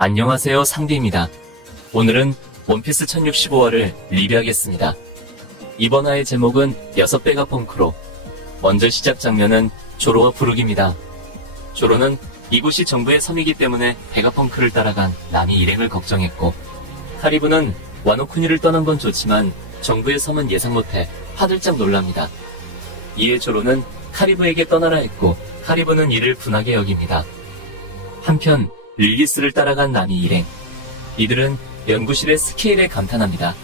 안녕하세요, 상디입니다. 오늘은 원피스 1065화를 리뷰하겠습니다. 이번 화의 제목은 6배가 펑크로. 먼저 시작 장면은 조로와 부룩입니다. 조로는 이곳이 정부의 섬이기 때문에 베가펑크를 따라간 남이 일행을 걱정했고, 카리브는 와노쿠니를 떠난 건 좋지만 정부의 섬은 예상 못해 화들짝 놀랍니다. 이에 조로는 카리브에게 떠나라 했고, 카리브는 이를 분하게 여깁니다. 한편 릴기스를 따라간 남이 일행, 이들은 연구실의 스케일에 감탄합니다.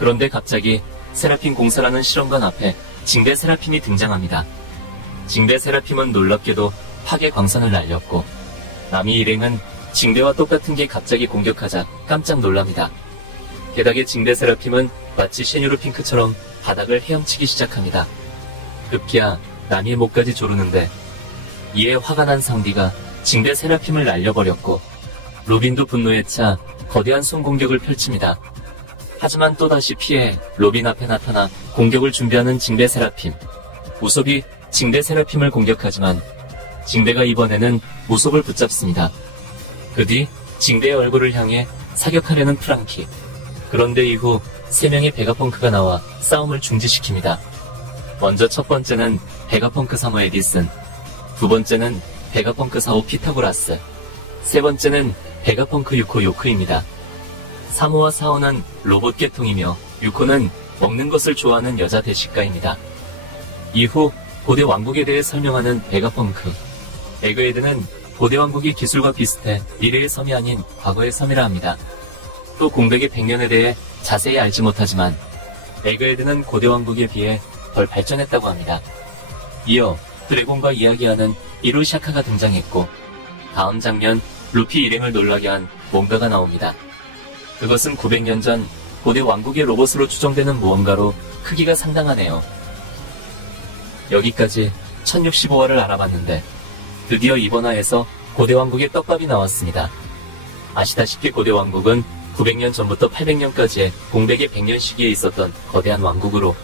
그런데 갑자기 세라핌 공사라는 실험관 앞에 징대 세라핌이 등장합니다. 징대 세라핌은 놀랍게도 파괴 광선을 날렸고, 남이 일행은 징대와 똑같은 게 갑자기 공격하자 깜짝 놀랍니다. 게다가 징대 세라핌은 마치 쉐뉴르 핑크처럼 바닥을 헤엄치기 시작합니다. 급기야 남이의 목까지 조르는데, 이에 화가 난 상디가 징대 세라핌을 날려버렸고, 로빈도 분노에 차 거대한 손공격을 펼칩니다. 하지만 또다시 피해 로빈 앞에 나타나 공격을 준비하는 징대 세라핌. 우솝이 징대 세라핌을 공격하지만 징대가 이번에는 우솝을 붙잡습니다. 그 뒤 징대의 얼굴을 향해 사격하려는 프랑키. 그런데 이후 3명의 베가펑크가 나와 싸움을 중지시킵니다. 먼저 첫 번째는 베가펑크 3호 에디슨, 두 번째는 베가펑크 4호 피타고라스, 세 번째는 베가펑크 6호 요크입니다. 3호와 4호는 로봇 계통이며 6호는 먹는 것을 좋아하는 여자 대식가입니다. 이후 고대 왕국에 대해 설명하는 베가펑크. 에그헤드는 고대 왕국이 기술과 비슷해 미래의 섬이 아닌 과거의 섬이라 합니다. 또 공백의 100년에 대해 자세히 알지 못하지만 에그헤드는 고대 왕국에 비해 덜 발전했다고 합니다. 이어 드래곤과 이야기하는 이루샤카가 등장했고, 다음 장면 루피 일행을 놀라게 한 뭔가가 나옵니다. 그것은 900년 전 고대 왕국의 로봇으로 추정되는 무언가로 크기가 상당하네요. 여기까지 1065화를 알아봤는데 드디어 이번 화에서 고대 왕국의 떡밥이 나왔습니다. 아시다시피 고대 왕국은 900년 전부터 800년까지의 공백의 100년 시기에 있었던 거대한 왕국으로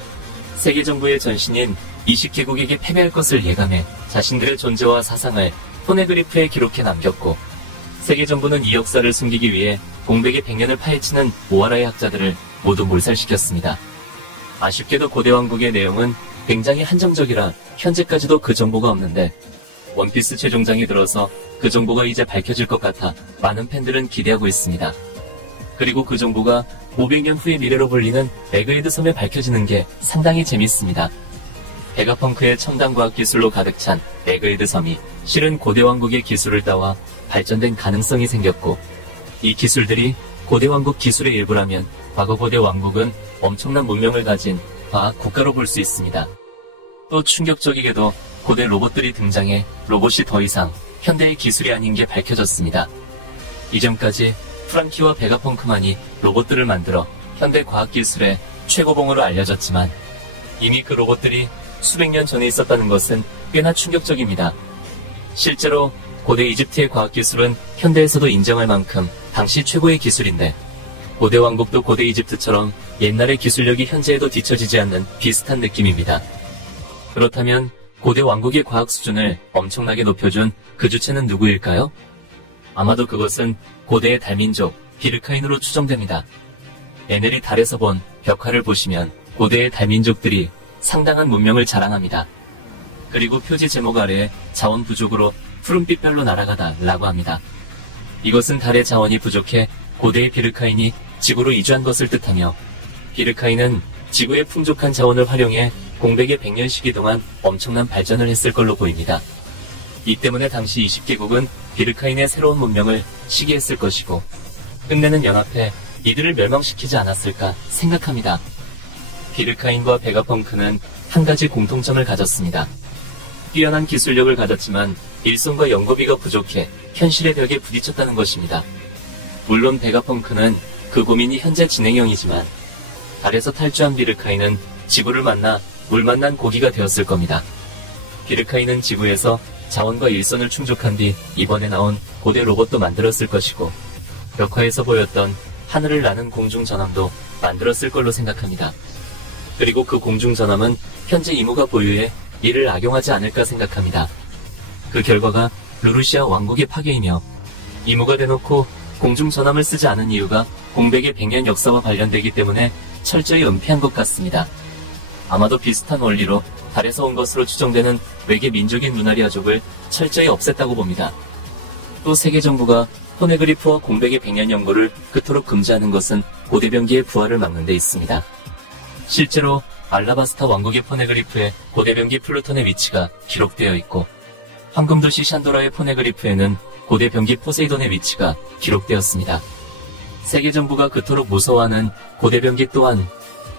세계 정부의 전신인 20개국에게 패배할 것을 예감해 자신들의 존재와 사상을 포네그리프에 기록해 남겼고, 세계 정부는 이 역사를 숨기기 위해 공백의 100년을 파헤치는 오하라의 학자들을 모두 몰살시켰습니다. 아쉽게도 고대 왕국의 내용은 굉장히 한정적이라 현재까지도 그 정보가 없는데, 원피스 최종장이 들어서 그 정보가 이제 밝혀질 것 같아 많은 팬들은 기대하고 있습니다. 그리고 그 정보가 500년 후의 미래로 불리는 에그헤드 섬에 밝혀지는 게 상당히 재밌습니다. 베가펑크의 첨단 과학 기술로 가득 찬 에그헤드 섬이 실은 고대 왕국의 기술을 따와 발전된 가능성이 생겼고, 이 기술들이 고대 왕국 기술의 일부라면 과거 고대 왕국은 엄청난 문명을 가진 과학 국가로 볼 수 있습니다. 또 충격적이게도 고대 로봇들이 등장해 로봇이 더 이상 현대의 기술이 아닌 게 밝혀졌습니다. 이전까지 프랑키와 베가펑크만이 로봇들을 만들어 현대 과학기술의 최고봉으로 알려졌지만, 이미 그 로봇들이 수백 년 전에 있었다는 것은 꽤나 충격적입니다. 실제로 고대 이집트의 과학기술은 현대에서도 인정할 만큼 당시 최고의 기술인데, 고대 왕국도 고대 이집트처럼 옛날의 기술력이 현재에도 뒤처지지 않는 비슷한 느낌입니다. 그렇다면 고대 왕국의 과학 수준을 엄청나게 높여준 그 주체는 누구일까요? 아마도 그것은 고대의 달민족 비르카인으로 추정됩니다. 에넬이 달에서 본 벽화를 보시면 고대의 달민족들이 상당한 문명을 자랑합니다. 그리고 표지 제목 아래에 자원 부족으로 푸른빛별로 날아가다 라고 합니다. 이것은 달의 자원이 부족해 고대의 비르카인이 지구로 이주한 것을 뜻하며, 비르카인은 지구의 풍족한 자원을 활용해 공백의 100년 시기 동안 엄청난 발전을 했을 걸로 보입니다. 이 때문에 당시 20개국은 비르카인의 새로운 문명을 시기했을 것이고, 끝내는 연합해 이들을 멸망시키지 않았을까 생각합니다. 비르카인과 베가펑크는 한 가지 공통점을 가졌습니다. 뛰어난 기술력을 가졌지만 일손과 연구비가 부족해 현실의 벽에 부딪혔다는 것입니다. 물론 베가펑크는 그 고민이 현재 진행형이지만, 달에서 탈주한 비르카인은 지구를 만나 물 만난 고기가 되었을 겁니다. 비르카인은 지구에서 자원과 일손을 충족한 뒤 이번에 나온 고대 로봇도 만들었을 것이고, 벽화에서 보였던 하늘을 나는 공중전함도 만들었을 걸로 생각합니다. 그리고 그 공중전함은 현재 이모가 보유해 이를 악용하지 않을까 생각합니다. 그 결과가 루루시아 왕국의 파괴이며, 이모가 대놓고 공중전함을 쓰지 않은 이유가 공백의 100년 역사와 관련되기 때문에 철저히 은폐한 것 같습니다. 아마도 비슷한 원리로 달에서 온 것으로 추정되는 외계 민족인 누나리아족을 철저히 없앴다고 봅니다. 또 세계 정부가 포네그리프와 공백의 100년 연구를 그토록 금지하는 것은 고대병기의 부활을 막는 데 있습니다. 실제로 알라바스타 왕국의 포네그리프에 고대병기 플루톤의 위치가 기록되어 있고, 황금도시 샨도라의 포네그리프에는 고대병기 포세이돈의 위치가 기록되었습니다. 세계 정부가 그토록 무서워하는 고대병기 또한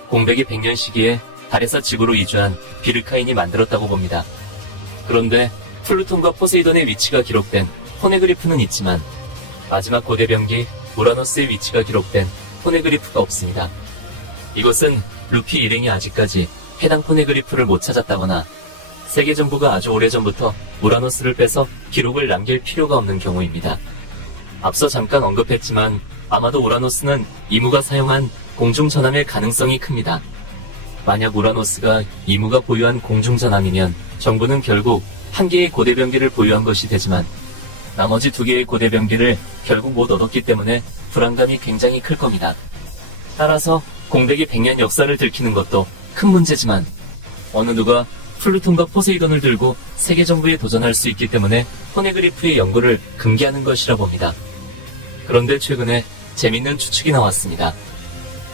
공백의 100년 시기에 달에서 지구로 이주한 비르카인이 만들었다고 봅니다. 그런데 플루톤과 포세이돈의 위치가 기록된 포네그리프는 있지만 마지막 고대병기 우라노스의 위치가 기록된 포네그리프가 없습니다. 이것은 루피 일행이 아직까지 해당 포네그리프를 못 찾았다거나 세계 정부가 아주 오래전부터 우라노스를 빼서 기록을 남길 필요가 없는 경우입니다. 앞서 잠깐 언급했지만 아마도 우라노스는 이무가 사용한 공중전함일 가능성이 큽니다. 만약 우라노스가 이무가 보유한 공중전함이면 정부는 결국 한 개의 고대병기를 보유한 것이 되지만 나머지 2개의 고대병기를 결국 못 얻었기 때문에 불안감이 굉장히 클 겁니다. 따라서 공백이 100년 역사를 들키는 것도 큰 문제지만 어느 누가 플루톤과 포세이돈을 들고 세계 정부에 도전할 수 있기 때문에 포네그리프의 연구를 금기하는 것이라 봅니다. 그런데 최근에 재밌는 추측이 나왔습니다.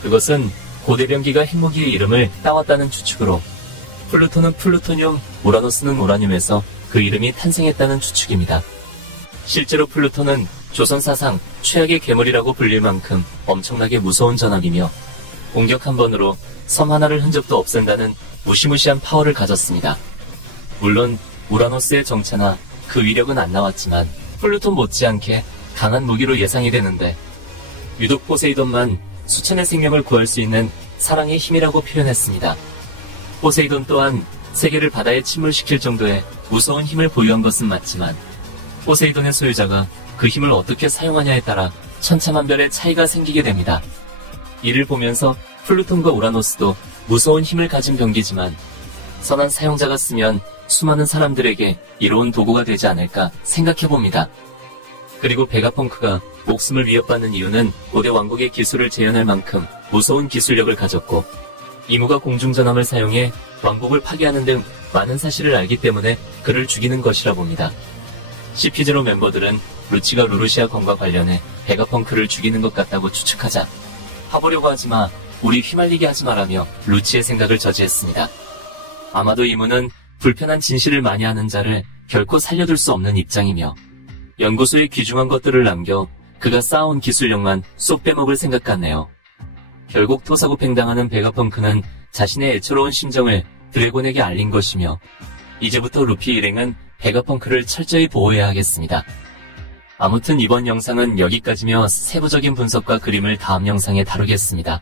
그것은 고대병기가 핵무기의 이름을 따왔다는 추측으로 플루톤은 플루토늄, 우라노스는 우라늄에서 그 이름이 탄생했다는 추측입니다. 실제로 플루톤은 조선 사상 최악의 괴물이라고 불릴 만큼 엄청나게 무서운 전함이며 공격 한 번으로 섬 하나를 흔적도 없앤다는 무시무시한 파워를 가졌습니다. 물론 우라노스의 정체나 그 위력은 안 나왔지만 플루톤 못지않게 강한 무기로 예상이 되는데 유독 포세이돈만 수천의 생명을 구할 수 있는 사랑의 힘이라고 표현했습니다. 포세이돈 또한 세계를 바다에 침몰시킬 정도의 무서운 힘을 보유한 것은 맞지만 포세이돈의 소유자가 그 힘을 어떻게 사용하냐에 따라 천차만별의 차이가 생기게 됩니다. 이를 보면서 플루톤과 우라노스도 무서운 힘을 가진 병기지만 선한 사용자가 쓰면 수많은 사람들에게 이로운 도구가 되지 않을까 생각해봅니다. 그리고 베가펑크가 목숨을 위협받는 이유는 고대 왕국의 기술을 재현할 만큼 무서운 기술력을 가졌고 이무가 공중전함을 사용해 왕국을 파괴하는 등 많은 사실을 알기 때문에 그를 죽이는 것이라 봅니다. CP0 멤버들은 루치가 루루시아 건과 관련해 베가펑크를 죽이는 것 같다고 추측하자 하보려고 하지마, 우리 휘말리게 하지마라며 루치의 생각을 저지했습니다. 아마도 이무는 불편한 진실을 많이 하는 자를 결코 살려둘 수 없는 입장이며 연구소에 귀중한 것들을 남겨 그가 쌓아온 기술력만 쏙 빼먹을 생각 같네요. 결국 토사구 팽당하는 베가펑크는 자신의 애처로운 심정을 드래곤에게 알린 것이며 이제부터 루피 일행은 베가펑크를 철저히 보호해야 하겠습니다. 아무튼 이번 영상은 여기까지며 세부적인 분석과 그림을 다음 영상에 다루겠습니다.